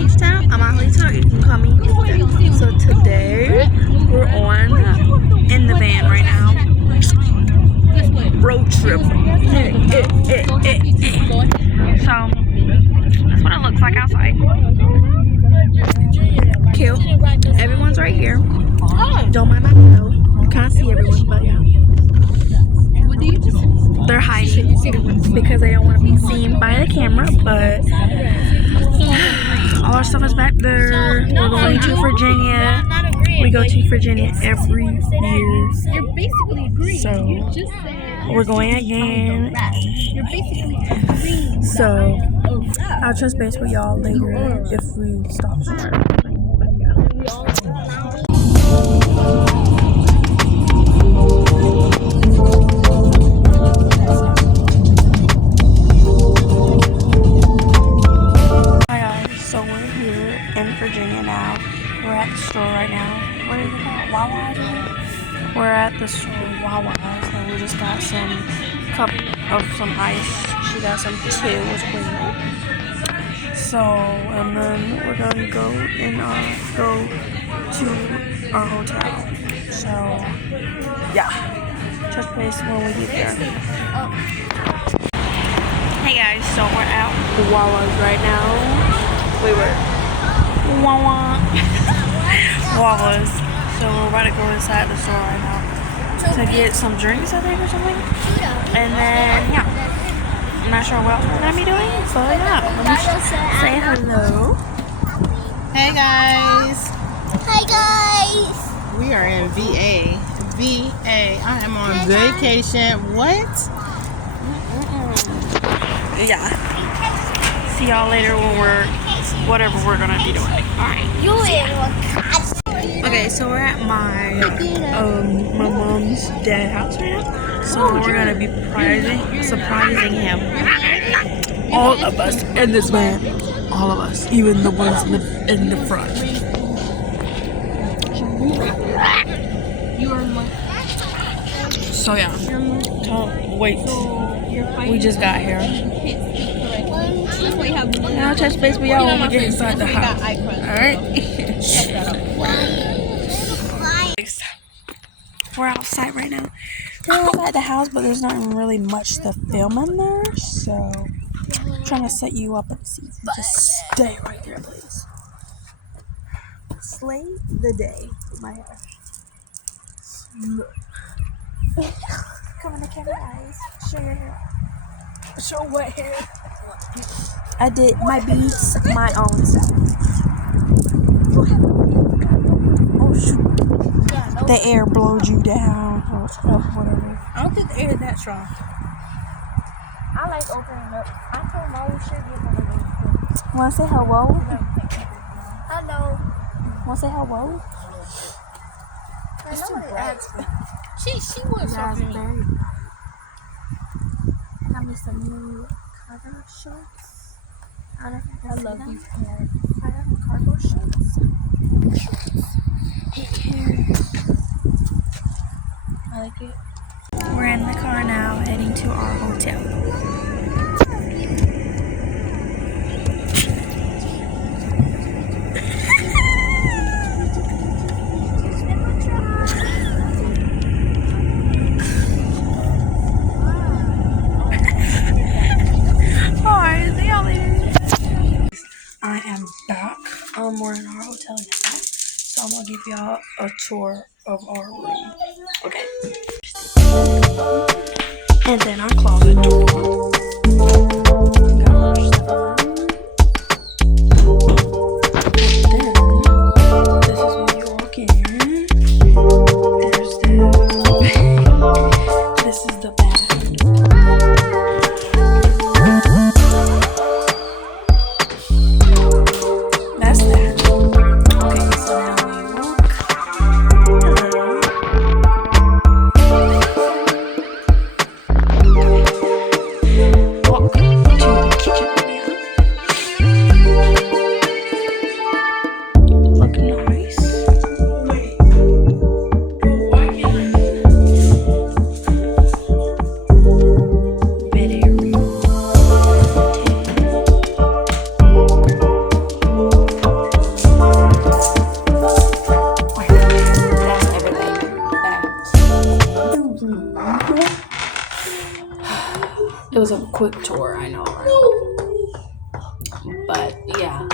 H-Town. I'm Holly Talk. You can call me H-Town. So today we're on in the van right now. Road trip. So that's what it looks like outside. Cute. Everyone's right here. Don't mind my window. Can't see everyone, but yeah. They're hiding because they don't want to be seen by the camera, but all our stuff is back there. We're going to Virginia. We go to Virginia every year. So we're going again. So I'll touch base with y'all later if we stop somewhere. Virginia now. We're at the store right now. What is it called? Wawa? We're at the store Wawa. So we just got some cup of some ice. She got some too as well. So and then we're gonna go and go to our hotel. So yeah. Touch base when we get there. Hey guys, so we're at Wawa's right now. We were Wawa's. So we're about to go inside the store right now to get some drinks, I think, or something. And then, yeah. I'm not sure what else we're going to be doing. So, yeah. Let me say hello. Hey, guys. Hi, guys. We are in VA. I am on vacation. What? Yeah. See y'all later when we're whatever we're gonna be doing. Alright. Okay, so we're at my mom's dad's house right now. So we're gonna be surprising him. All of us in this van. All of us. Even the ones in the front. So yeah. Wait. We just got here. Now touch base with y'all when we get inside the house. Alright? We're outside right now. We're outside the house, but there's not really much to film in there. So I'm trying to set you up and see. Just stay right there, please. Slay the day with my hair. Come in the camera, guys. Show your hair. Show what hair? I did my beads, my own stuff. Oh shoot! The air blowed you down, or whatever. I don't think the air is that strong. I like opening up. I told Mo we should give them Wanna say hello? Hello. Wanna say hello? I know what it is. She was Raspberry. Got me some new cargo shorts. I don't know if you love these pants. I got some cargo shorts. I like it. We're in the car now, heading to our hotel. I am back. We're in our hotel now, so I'm gonna give y'all a tour of our room. Okay. And then our closet door. This is when you walk in. There's this is the bathroom. Walk to the kitchen area. quick tour, I know, right? But yeah.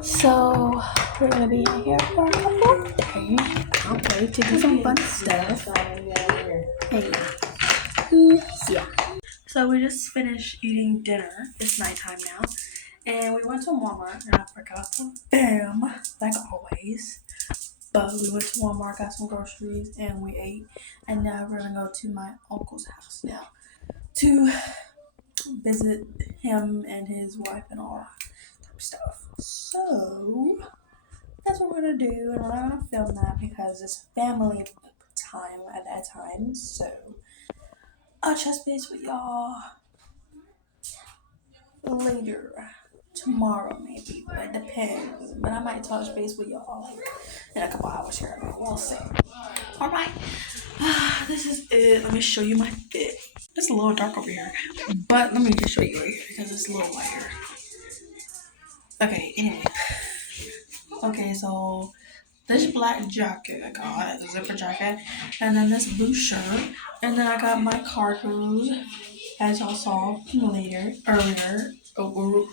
So we're gonna be in here for a couple of days. Okay, to do some fun stuff. Hey. Yeah. So we just finished eating dinner. It's nighttime now. And we went to Walmart and I forgot to film, like always. But we went to Walmart, got some groceries, and we ate. And now we're gonna go to my uncle's house now to visit him and his wife and all that type of stuff. So that's what we're gonna do, and we're not gonna film that because it's family time at that time. So I'll touch base with y'all later. Tomorrow maybe, but it depends. But I might touch base with y'all like in a couple hours here. We'll see. Alright. This is it. Let me show you my fit. It's a little dark over here. But let me just show you right here because it's a little lighter. Okay, anyway. Okay, so this black jacket I got, a zipper jacket, and then this blue shirt, and then I got my cargos, as y'all saw earlier,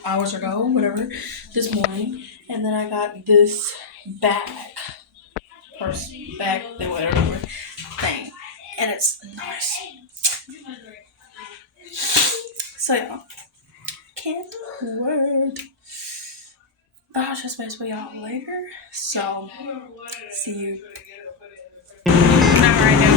hours ago, whatever, this morning, and then I got this purse bag, whatever thing, and it's nice. So yeah, can't wait. But I'll just space with y'all later. So see you. Not right now.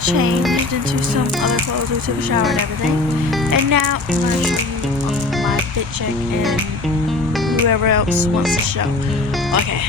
Changed into some other clothes. We took a shower and everything. And now I'm going to show you my fit check and whoever else wants to show. Okay.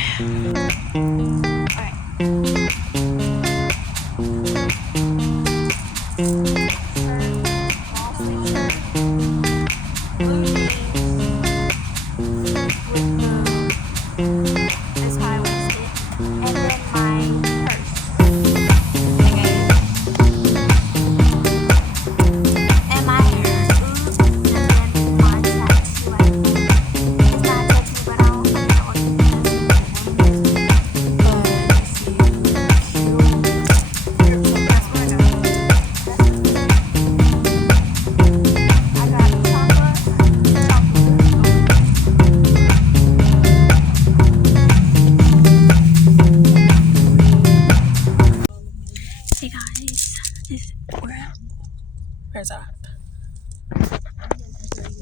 Where's that?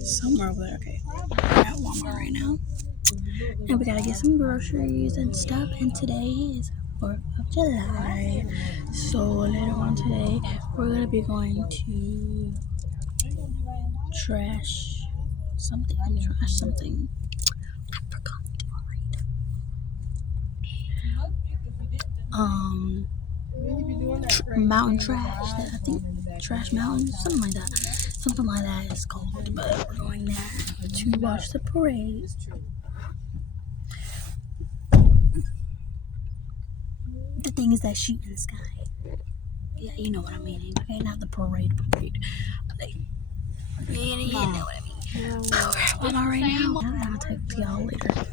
Somewhere over there. Okay. We're at Walmart right now. And we gotta get some groceries and stuff. And today is 4th of July. So later on today, we're gonna be going to trash something. I forgot to write. Mountain Trash. I think Trash Mountain, something like that. Something like that it's called. But we're going there to watch the parade. The thing is that shoot in the sky. Yeah, you know what I mean. Okay, not the parade. Like, you know what I mean. We're on right now. I'll talk to y'all later.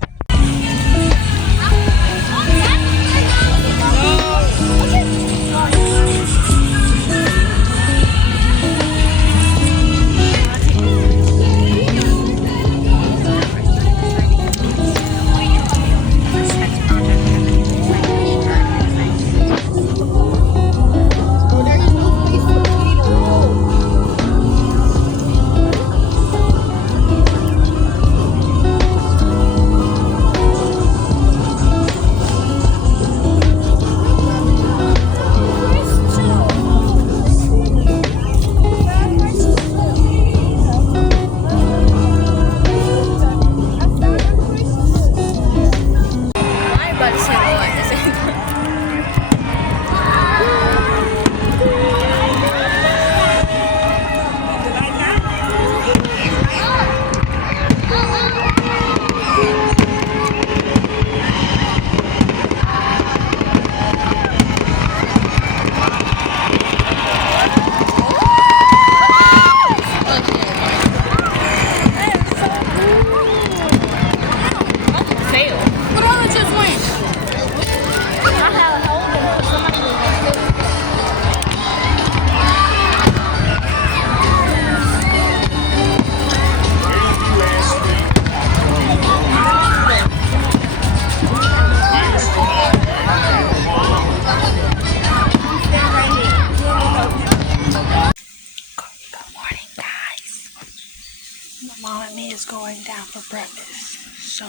is going down for breakfast. So,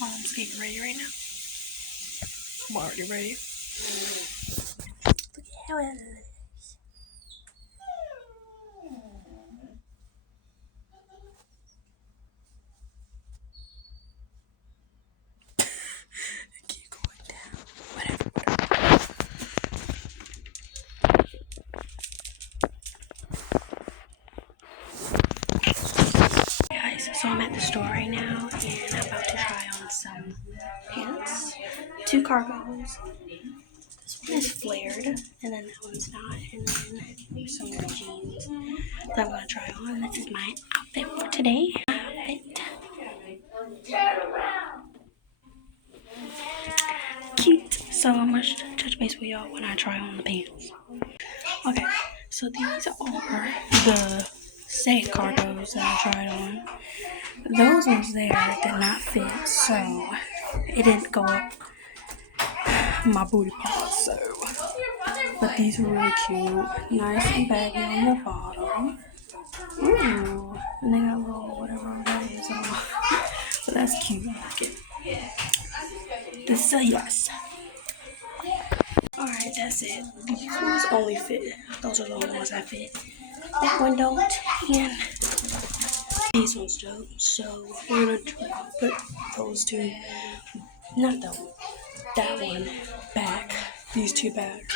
mom's getting ready right now. I'm already ready. Look at how it looks. Keep going down. Whatever. Guys, so I'm at the store right now and I'm about to try on some pants. 2 cargos. This one is flared and then that one's not. And then some jeans that I'm gonna try on. This is my outfit for today. Cute. So I'm gonna touch base with y'all when I try on the pants. Okay, so these are the safe cargos that I tried on. Those ones there did not fit, so it didn't go up my booty parts. So, but these were really cute, nice and baggy on the bottom. Ooh, and they got a little whatever that is on. But that's cute. I like it. This is a yes. Alright, that's it. These ones only fit. Those are the only ones that fit. That one don't, and these ones don't. So we're gonna put those two, not that one, that one back. These two back.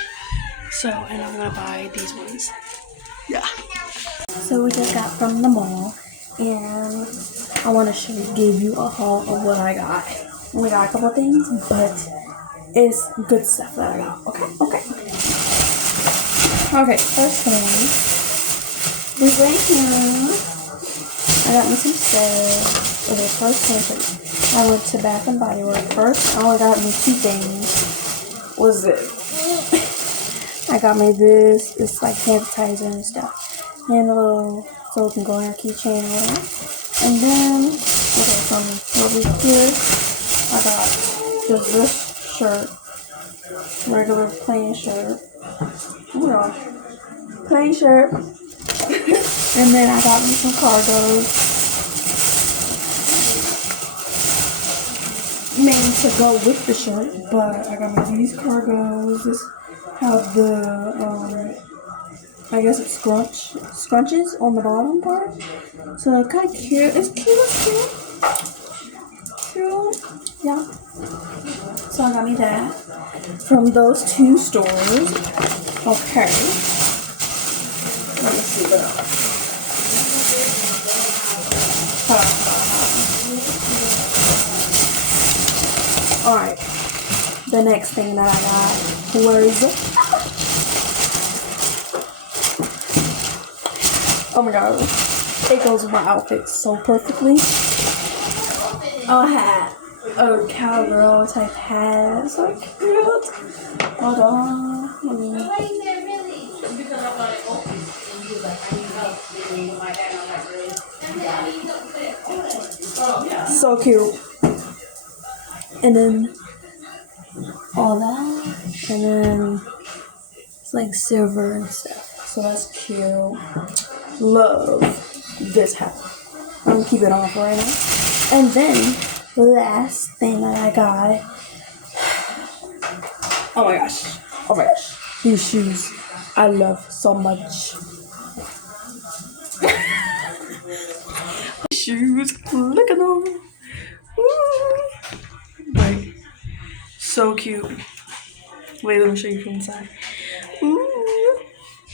So, and I'm gonna buy these ones. Yeah. So we just got from the mall, and I want to give you a haul of what I got. We got a couple of things, but it's good stuff that I got. Okay, first thing is right here. I got me some stuff. Okay, first thing, I went to Bath and Body Works. First, I only got me 2 things. Was it? I got me this. It's like hand sanitizer and stuff, and a little so it can go in our keychain or whatever. And then, okay, from over here, I got just this shirt. Regular plain shirt. Oh my gosh. Plain shirt. And then I got me some cargos. Made to go with the shirt, but I got me these cargos. This have the I guess it's scrunches on the bottom part. So kind of cute. It's cute. Yeah. So I got me that from those 2 stores. Okay. Let me see what else. Alright. The next thing that I got was, oh my god. It goes with my outfit so perfectly. A hat. A cowgirl type hat. So cute. Hold on. So cute. And then all that. And then it's like silver and stuff. So that's cute. Love this hat. I'm gonna keep it on for right now. And then the last thing that I got. Oh my gosh. These shoes I love so much. Shoes. Look at them. Ooh. Like, so cute. Wait, let me show you from inside. Ooh.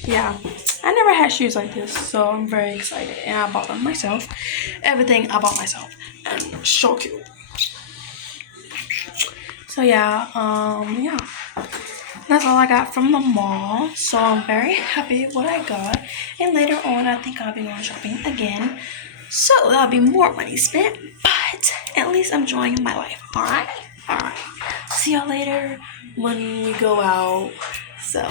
Yeah. I never had shoes like this, so I'm very excited. And I bought them myself. Everything I bought myself. And so cute. So yeah, that's all I got from the mall. So I'm very happy with what I got. And later on, I think I'll be going shopping again. So that'll be more money spent. But at least I'm enjoying my life. Alright? Alright. See y'all later when we go out. So.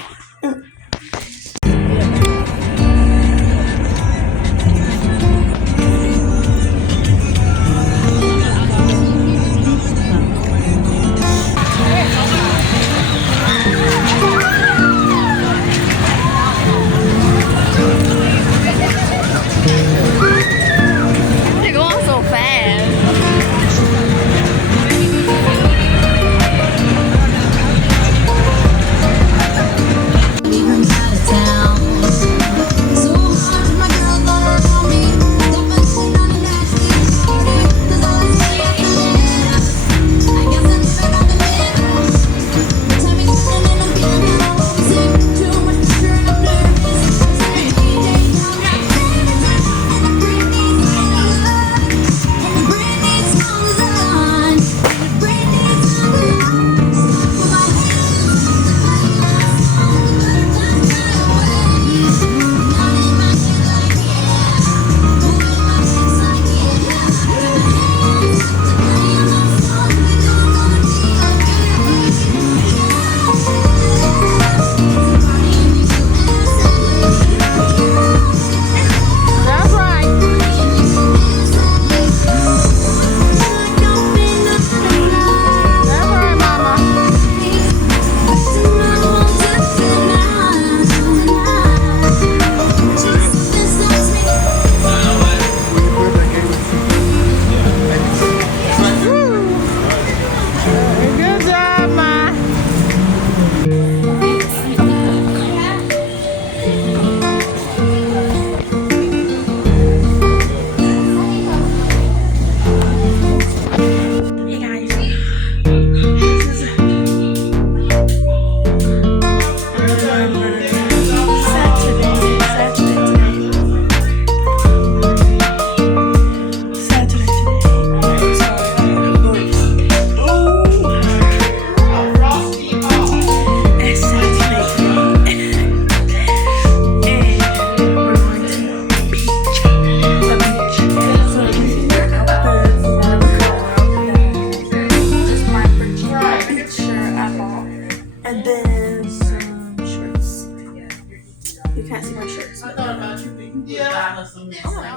my shirts. I thought about you. Yeah.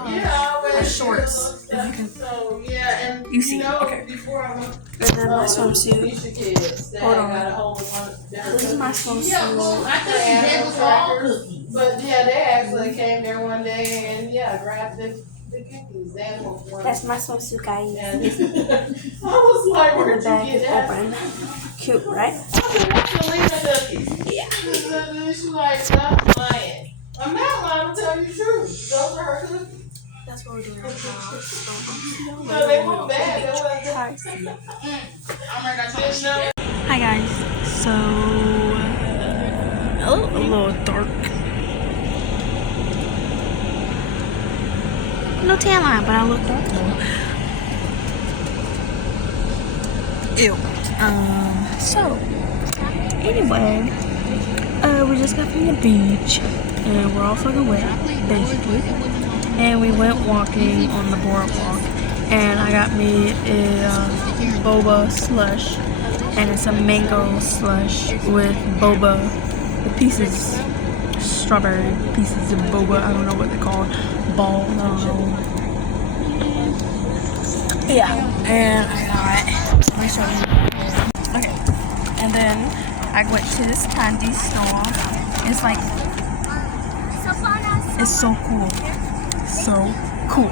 Yeah. Shorts. If you can. So yeah, and You see. Okay. Before I went, And then my swimsuit. Hold on. This is my swimsuit. Yeah, well, I think they was all cookies. But yeah, they actually came there one day and grabbed the cookies. That's my swimsuit, guys. And I was like, And where'd the bag you is get that? open. Cute, right? I said, what's the Lena cookies? Yeah. She's like, stop lying. I'm not lying, I'm telling you the truth. Those are her cookies. That's what we're doing right now. No, they weren't bad. They wasn't. Hi guys. So a little dark. No tan line, but I look dark though. Ew. So anyway, we just got from the beach and we're all fucking wet, basically. And we went walking on the boardwalk, and I got me a boba slush, and it's a mango slush with boba, the pieces, strawberry pieces of boba. I don't know what they're called, balls. I don't know. Yeah, and I got. Let me show you. Okay, and then I went to this candy store. It's like, it's so cool. So cool.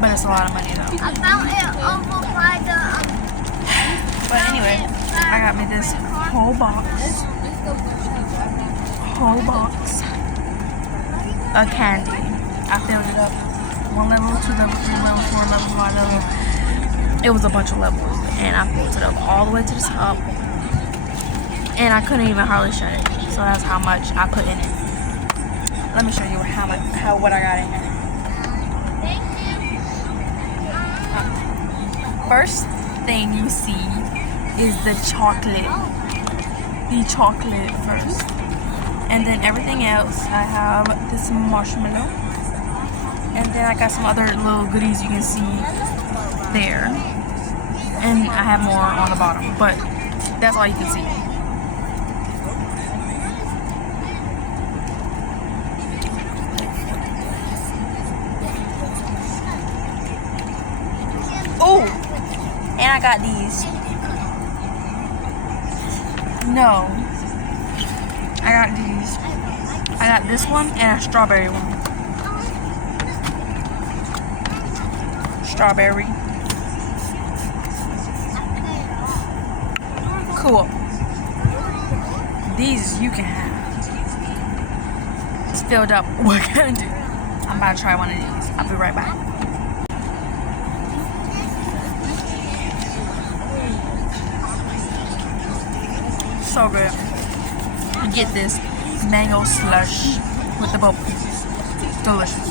But it's a lot of money though. I found it over by the But anyway, I got me this whole box of candy. I filled it up. 1 level, 2 level, 3 level, 4 level, 5 level. It was a bunch of levels, and I filled it up all the way to the top. And I couldn't even hardly shut it. So that's how much I put in it. Let me show you what I got in here. First thing you see is the chocolate. The chocolate first. And then everything else, I have this marshmallow. And then I got some other little goodies you can see there. And I have more on the bottom, but that's all you can see. Oh, and I got these. No, I got these. I got this one and a strawberry one. Strawberry. Cool. These you can have. It's filled up. What can I do? I'm about to try one of these. I'll be right back. So good. You get this mango slush with the bubble. Delicious.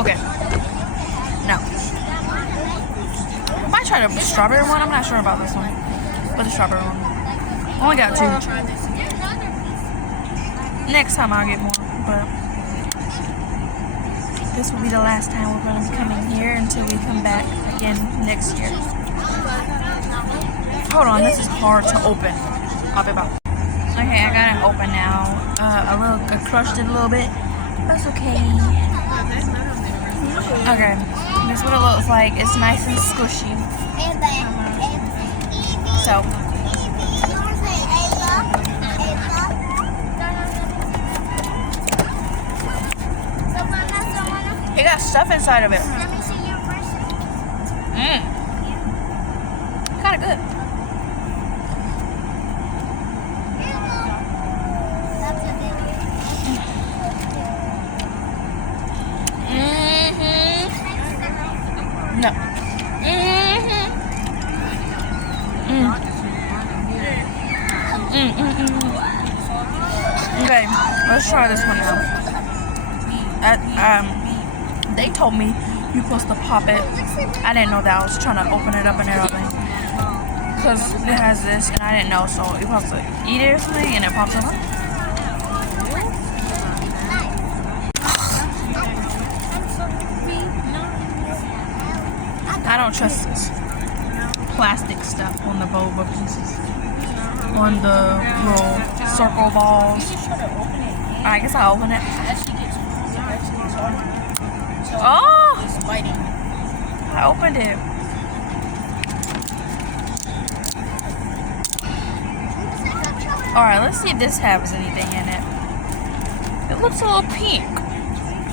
Okay. Now, I might try the strawberry one. I'm not sure about this one, but the strawberry one. I only got 2. Next time I'll get more, but this will be the last time we're going to be coming here until we come back again next year. Hold on, this is hard to open. I'll be back. Okay, I got it open now. I crushed it a little bit. That's okay. Okay, this is what it looks like. It's nice and squishy. So, it got stuff inside of it. Kind of good. No. Okay, let's try this one now. They told me you're supposed to pop it. I didn't know that. I was trying to open it up and everything. Because it has this, and I didn't know, so you're supposed to eat it or something, and it pops up. I don't trust this plastic stuff on the boba pieces. on the little circle balls. I guess I'll open it. Oh! I opened it. Alright, let's see if this has anything in it. It looks a little pink.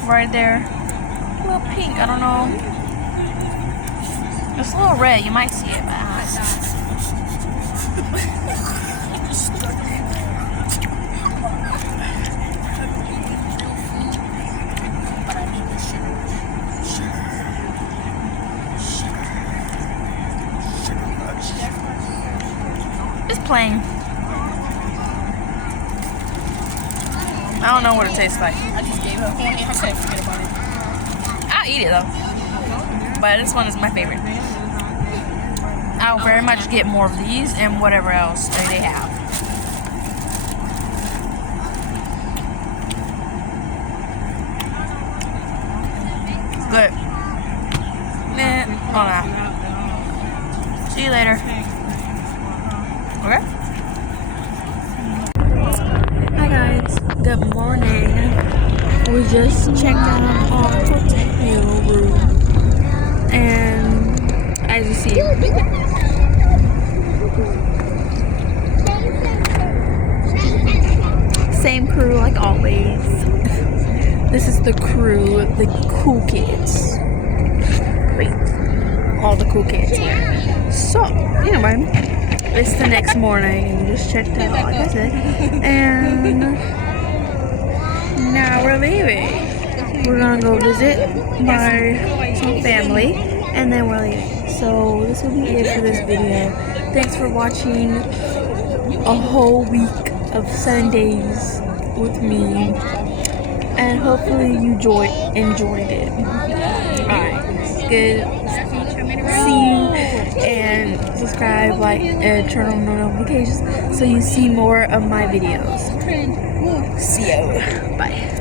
Right there. A little pink, I don't know. It's a little red, you might see it, but it's plain. I don't know what it tastes like. I just gave up on it. I said forget about it. I'll eat it though. But this one is my favorite. I'll very much get more of these and whatever else they have. Good. Hold on. See you later. Okay? Hi guys. Good morning. We just checked out our hotel room. And as you see, same crew like always. This is the crew, the cool kids. Wait, all the cool kids here. So, anyway, it's the next morning. We just checked out, like I said. And now we're leaving. We're gonna go visit some family, and then we're leaving. So this will be it for this video. Thanks for watching a whole week of Sundays with me, and hopefully you enjoyed it. Alright, good. See you, and subscribe, like, and turn on notifications so you see more of my videos. See you. Bye.